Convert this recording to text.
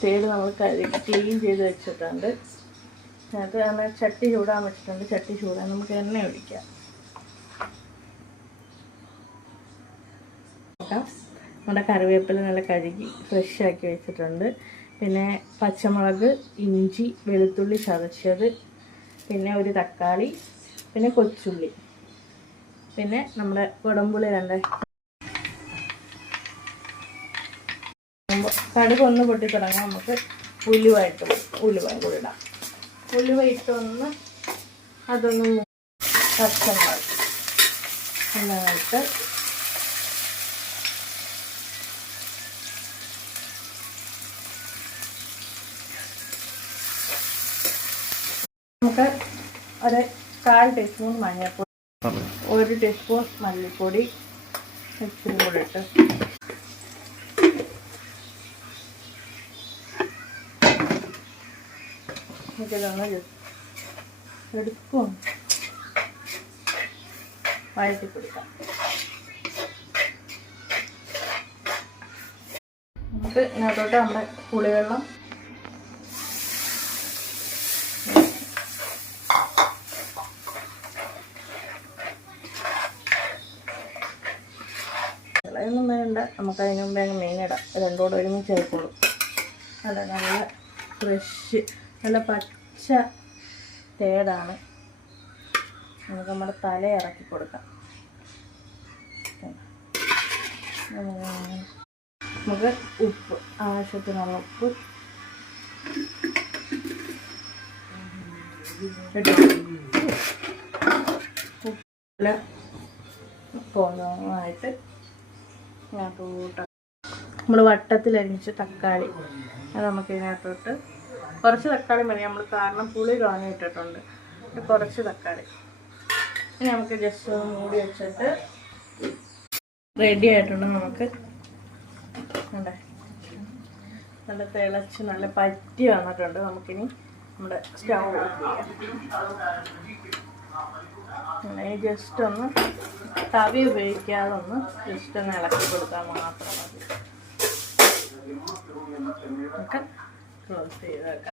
Side നമ്മൾ clean ചെയ്ത് വെച്ചിട്ടുണ്ട്. അത് നമ്മൾ ചട്ടി ചൂടാൻ വെച്ചിട്ടുണ്ട്. ചട്ടി ചൂടാൻ നമുക്ക് എണ്ണ ഒഴിക്കാം. നമ്മുടെ കറിവേപ്പില നല്ല കഴുകി ഫ്രഷ് ആക്കി വെച്ചിട്ടുണ്ട്. പിന്നെ പച്ചമുളക്, ഇഞ്ചി, വെളുത്തുള്ളി ചതച്ചത്, പിന്നെ ഒരു തക്കാളി, പിന്നെ കൊച്ചുള്ളി, പിന്നെ നമ്മുടെ കുടംപുളി 2. കടുക് ഒന്ന് പൊട്ടി തുടങ്ങാൻ നമുക്ക് ഉലുവയും കൂടി ഇടാം. ഉലുവ ഇട്ടൊന്ന് അതൊന്ന് പച്ചമുളക് നന്നായിട്ട് നമുക്ക് 1/4 ടീസ്പൂൺ മഞ്ഞൾപ്പൊടി, 1 ടീസ്പൂൺ മല്ലിപ്പൊടി ഇച്ചിരി കൂടി ഇട്ട് ഇതൊന്ന് എടുക്കും വഴറ്റി കൊടുക്കാം. നമുക്ക് ഇതിനകത്തോട്ട് നമ്മുടെ പുളിവെള്ളം ഒന്നും വേണ്ട. നമുക്ക് അതിന് മുമ്പേ അങ്ങ് മീനിടാം. രണ്ടോടെ ഒരുമിച്ച് ചേർക്കുള്ളൂ. നല്ല ഫ്രഷ് നല്ല പച്ച തേടാണ്. നമുക്ക് നമ്മുടെ തല ഇറക്കി കൊടുക്കാം. നമുക്ക് ഉപ്പ്, ആവശ്യത്തിനുള്ള ഉപ്പ് ഉപ്പ് പോകുന്നതായിട്ട് ഇതിനകത്തോട്ട് നമ്മൾ വട്ടത്തിലരിഞ്ഞിട്ട് തക്കാളി അത് നമുക്ക് ഇതിനകത്തോട്ട് കുറച്ച് തക്കാളി മതി നമ്മൾ, കാരണം പുളി തോനെ ഇട്ടിട്ടുണ്ട്. കുറച്ച് തക്കാളി ഇനി നമുക്ക് ജസ്റ്റ് ഒന്ന് മൂടി വെച്ചിട്ട് റെഡി ആയിട്ടുണ്ട്. നമുക്ക് നല്ല തിളച്ച് നല്ല പറ്റി വന്നിട്ടുണ്ട്. നമുക്കിനി നമ്മുടെ സ്റ്റൗ ഓഫ് ചെയ്യാം. ജസ്റ്റ് ഒന്ന് തവി ഉപയോഗിക്കാതെ ഒന്ന് ജസ്റ്റ് ഒന്ന് ഇളക്കി കൊടുത്താൽ മാത്രം മതി. നമുക്ക് ക്ലോസ് ചെയ്ത് വെക്കാം.